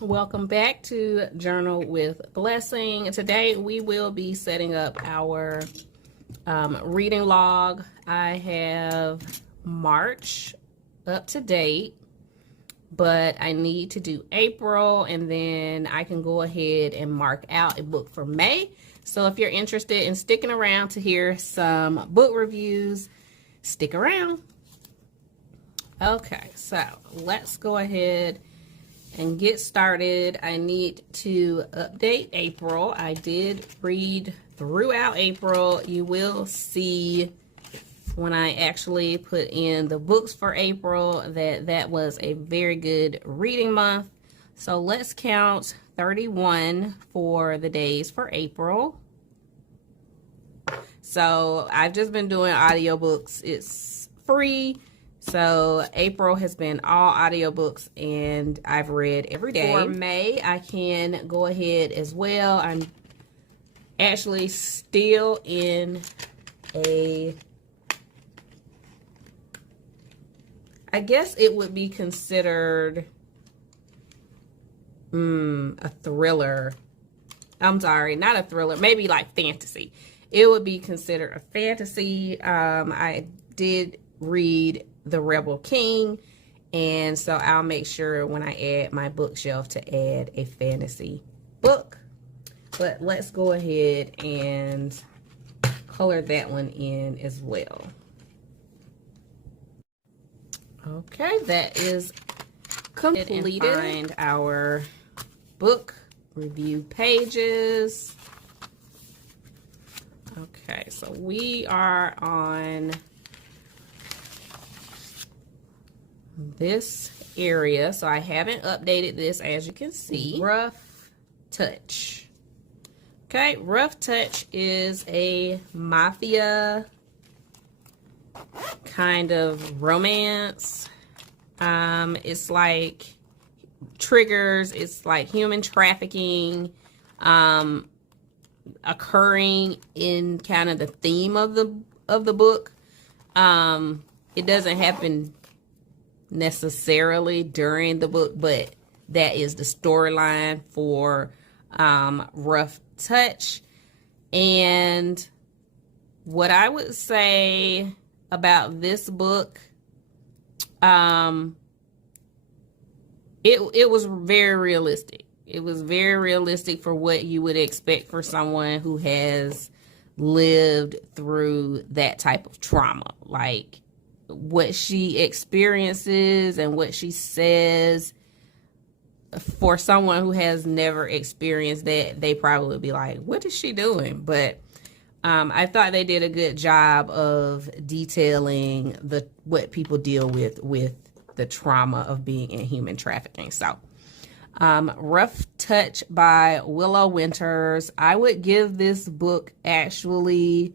Welcome back to Journal with Blessing. Today we will be setting up our reading log. I have March up to date, but I need to do April, and then I can go ahead and mark out a book for May. So if you're interested in sticking around to hear some book reviews, stick around. Okay, so let's go ahead and get started. I need to update April. I did read throughout April. You will see when I actually put in the books for April that was a very good reading month. So let's count 31 for the days for April. So I've just been doing audiobooks. It's free. So April has been all audiobooks, and I've read every day. For May, I can go ahead as well. I'm actually still in I guess it would be considered a thriller. I'm sorry, not a thriller, maybe like fantasy. It would be considered a fantasy. I did read The Rebel King, and so I'll make sure when I add my bookshelf to add a fantasy book. But let's go ahead and color that one in as well. Okay, that is completed. And find our book review pages. Okay, so we are on this area, so I haven't updated this, as you can see. Rough Touch. Okay, Rough Touch is a mafia kind of romance. It's like triggers, it's like human trafficking occurring in kind of the theme of the book. It doesn't happen necessarily during the book, but that is the storyline for Rough Touch. And what I would say about this book, it was very realistic. It was very realistic for what you would expect for someone who has lived through that type of trauma. Like, what she experiences and what she says, for someone who has never experienced that, they probably would be like, what is she doing? But I thought they did a good job of detailing what people deal with the trauma of being in human trafficking. So Rough Touch by Willow Winters. I would give this book actually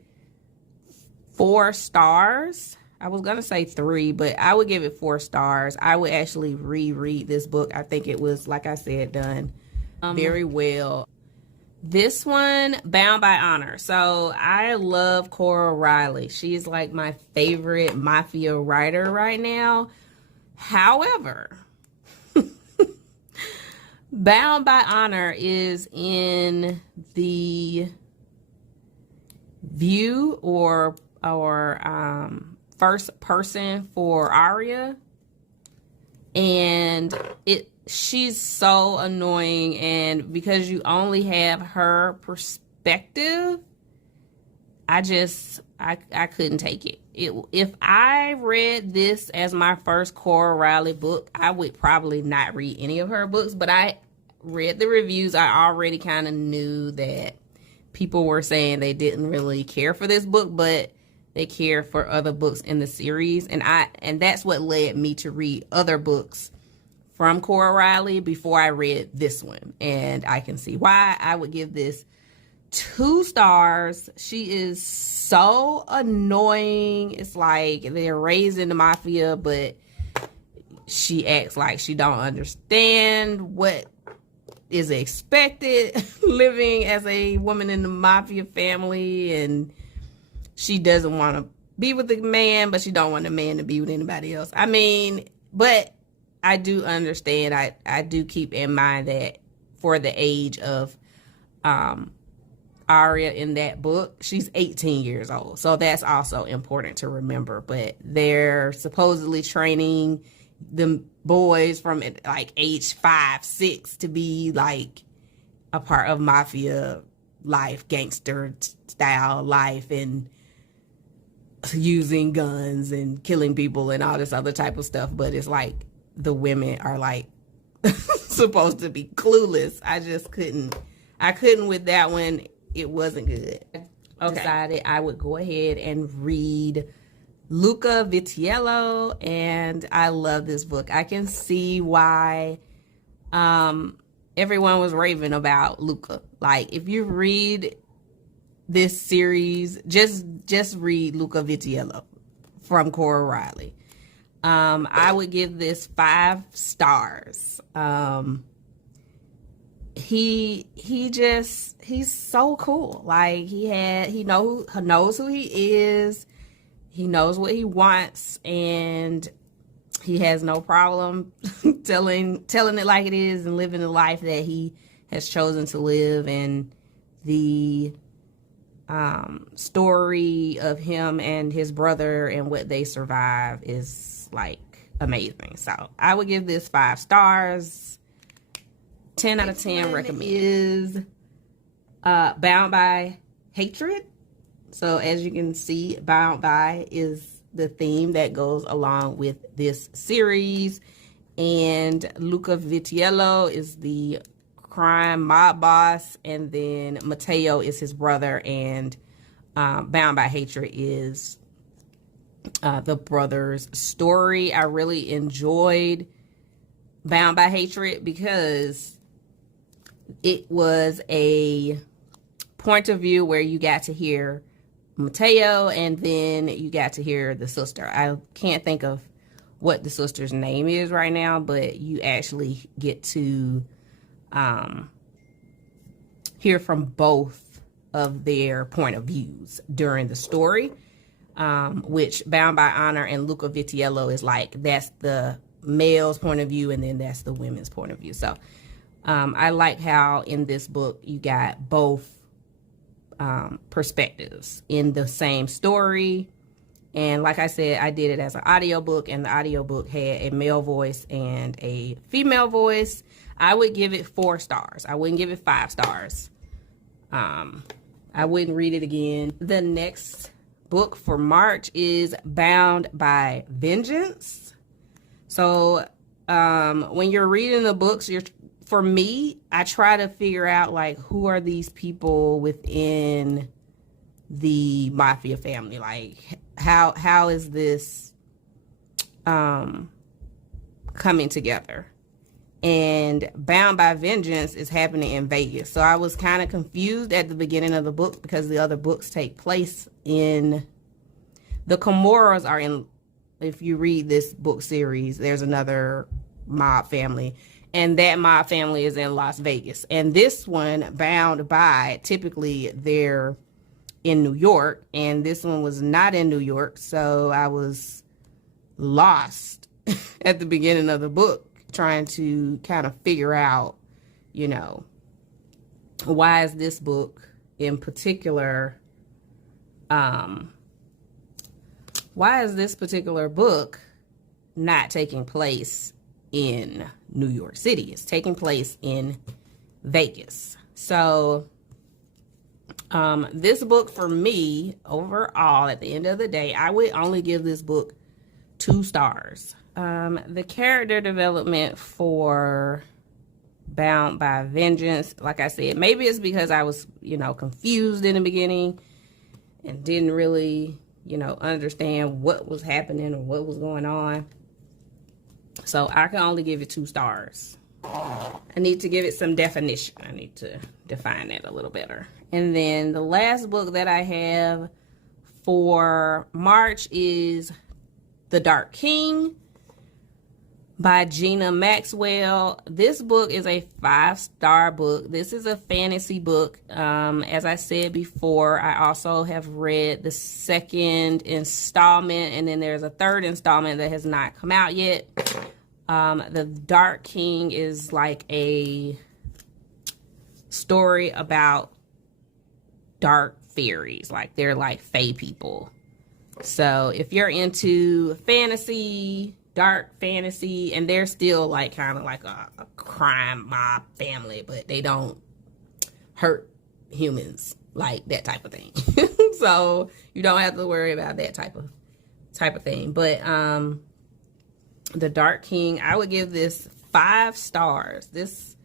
4 stars. I was going to say 3, but I would give it 4 stars. I would actually reread this book. I think it was, like I said, done very well. This one, Bound by Honor. So I love Cora Reilly. She's like my favorite mafia writer right now. However, Bound by Honor is in the view or first person for Aria, and she's so annoying, and because you only have her perspective, I couldn't take it. If I read this as my first Cora Reilly book, I would probably not read any of her books, but I read the reviews. I already kind of knew that people were saying they didn't really care for this book, but they care for other books in the series, and that's what led me to read other books from Cora Reilly before I read this one, and I can see why. I would give this 2 stars. She is so annoying. It's like they're raised in the mafia, but she acts like she don't understand what is expected living as a woman in the mafia family, and she doesn't want to be with the man, but she don't want the man to be with anybody else. I mean, but I do understand. I do keep in mind that for the age of Arya in that book, she's 18 years old. So that's also important to remember. But they're supposedly training the boys from like age 5, 6 to be like a part of mafia life, gangster style life, and using guns and killing people and all this other type of stuff. But it's like the women are like supposed to be clueless. I couldn't with that one. It wasn't good. Okay. Decided I would go ahead and read Luca Vitiello, and I love this book. I can see why everyone was raving about Luca. Like, if you read this series, just read Luca Vitiello from Cora Reilly. I would give this 5 stars. He's so cool. Like, he knows who he is. He knows what he wants, and he has no problem telling it like it is and living the life that he has chosen to live. And the story of him and his brother and what they survive is like amazing. So I would give this 5 stars. 10 out of 10 recommend. Is Bound by Hatred. So as you can see, Bound by is the theme that goes along with this series, and Luca Vitiello is the crime mob boss, and then Matteo is his brother, and Bound by Hatred is the brother's story. I really enjoyed Bound by Hatred because it was a point of view where you got to hear Matteo, and then you got to hear the sister. I can't think of what the sister's name is right now, but you actually get to hear from both of their point of views during the story, which Bound by Honor and Luca Vitiello is like, that's the male's point of view, and then that's the women's point of view. So I like how in this book you got both perspectives in the same story. And like I said, I did it as an audiobook, and the audiobook had a male voice and a female voice. I would give it 4 stars. I wouldn't give it 5 stars. I wouldn't read it again. The next book for March is Bound by Vengeance. So when you're reading the books, for me, I try to figure out, like, who are these people within the mafia family? Like, how is this coming together? And Bound by Vengeance is happening in Vegas. So I was kind of confused at the beginning of the book because the other books take place in... The Comoros are in... If you read this book series, there's another mob family, and that mob family is in Las Vegas. And this one, Bound by, typically they're in New York, and this one was not in New York, so I was lost at the beginning of the book trying to kind of figure out, you know, why is this book in particular, why is this particular book not taking place in New York City? It's taking place in Vegas. So this book, for me, overall, at the end of the day, I would only give this book 2 stars. The character development for Bound by Vengeance, like I said, maybe it's because I was, you know, confused in the beginning and didn't really, you know, understand what was happening or what was going on. So I can only give it 2 stars. I need to give it some definition. I need to define that a little better. And then the last book that I have for March is The Dark King by Gina Maxwell. This book is a 5-star book. This is a fantasy book. As I said before, I also have read the 2nd installment, and then there's a 3rd installment that has not come out yet. The Dark King is like a story about dark fairies. Like, they're like fae people. So if you're into fantasy, dark fantasy, and they're still like kind of like a crime mob family, but they don't hurt humans, like that type of thing. So you don't have to worry about that type of thing. But The Dark King, I would give this 5 stars. This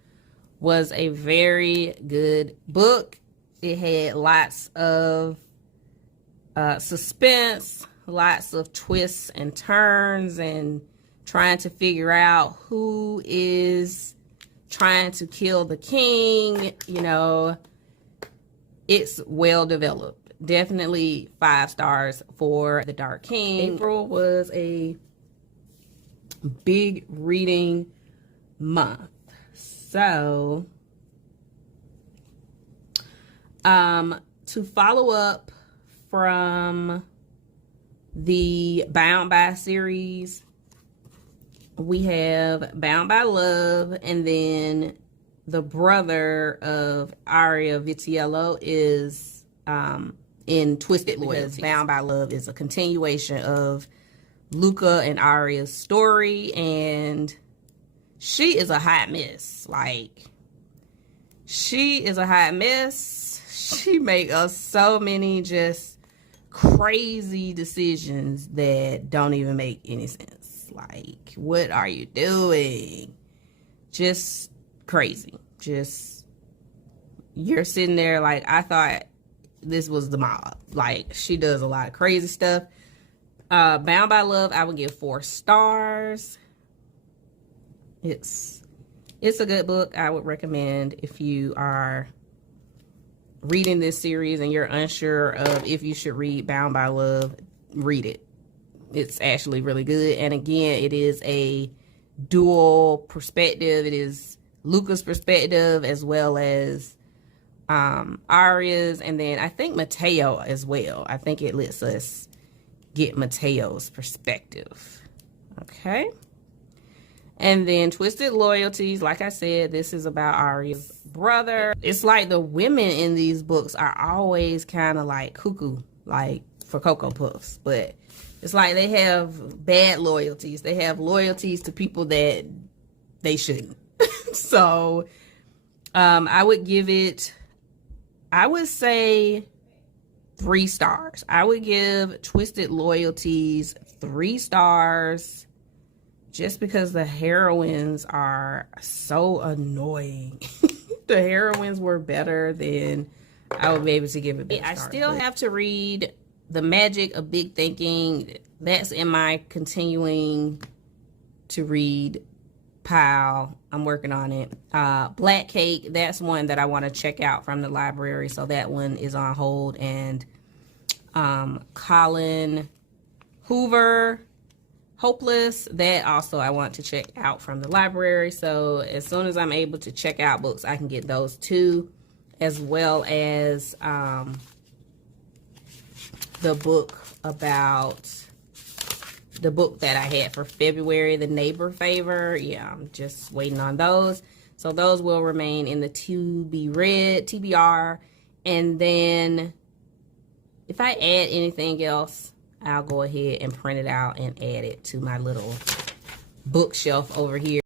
was a very good book. It had lots of suspense, lots of twists and turns, and trying to figure out who is trying to kill the king. You know, it's well developed. Definitely 5 stars for The Dark King. April was a big reading month. So, to follow up from the Bound by series, we have Bound by Love, and then the brother of Aria Vitiello is in Twisted Loyalty. Bound by Love is a continuation of Luca and Aria's story, and she is a hot mess. Like, she is a hot mess. She make us so many just crazy decisions that don't even make any sense. Like, what are you doing? Just crazy. Just, you're sitting there like, I thought this was the mob. Like, she does a lot of crazy stuff. Bound by Love, I would give 4 stars. It's a good book. I would recommend if you are reading this series and you're unsure of if you should read Bound by Love, read it. It's actually really good. And again, it is a dual perspective. It is Luca's perspective as well as Aria's, and then I think Mateo as well. I think it lets us get Mateo's perspective. Okay. And then Twisted Loyalties, like I said, this is about Aria's brother. It's like the women in these books are always kind of like cuckoo, like for Cocoa Puffs. But it's like they have bad loyalties. They have loyalties to people that they shouldn't. So I would give it, I would say 3 stars. I would give Twisted Loyalties 3 stars. Just because the heroines are so annoying. The heroines were better than I would be able to give it better. I still have to read The Magic of Big Thinking. That's in my continuing to read pile. I'm working on it. Black Cake, that's one that I want to check out from the library. So that one is on hold. And Colin Hoover, Hopeless, that also I want to check out from the library. So as soon as I'm able to check out books, I can get those 2, as well as the book that I had for February, The Neighbor Favor. Yeah, I'm just waiting on those. So those will remain in the to be read TBR. And then if I add anything else, I'll go ahead and print it out and add it to my little bookshelf over here.